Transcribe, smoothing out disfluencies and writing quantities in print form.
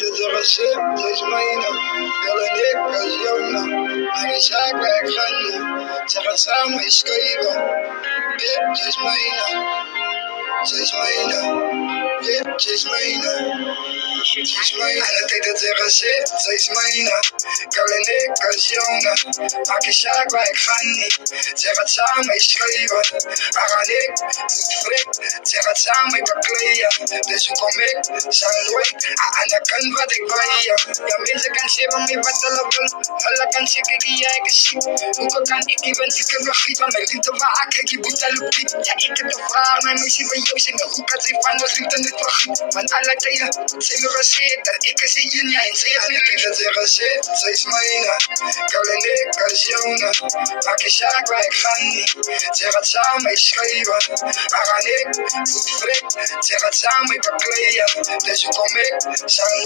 altijd het gezegd, ze is mijne. Wil en ik als Jona. Maar die zaak waar ik ga nu. Ze gaat samen schrijven. Dit is mijne. Ze is mijne. Dit is mijne. En altijd het gezegd, ze is mijne. Wil en ik als Jona. Maar die zaak waar ik ga nu. Ze gaat samen schrijven. Haar en ik moet flik. Ze gaat samen bekleden. Dus hoe kom ik? Zijn nooit. En dat kan wat ik wil. Ja, mensen kan zeggen me wat ze willen. Alle kan zeggen die jij gezien. Hoe kan ik even zieken begrijpen? Van mijn liefde waar ik je moet al op. Ja, ik heb de vraag naar mensen van jou zingen. Hoe kan ze van de liefde niet vergeten? Van alle tijden zijn we gezeten. Ik is in je en ze heeft niet liefde ze gezet. Ze is mijne. Kal en ik als Jona. Maak je zaak waar ik ga niet. Ze gaat samen schrijven. Haar en ik moet flik. Ze gaat samen bekleden. Dus hoe kom ik? Zijn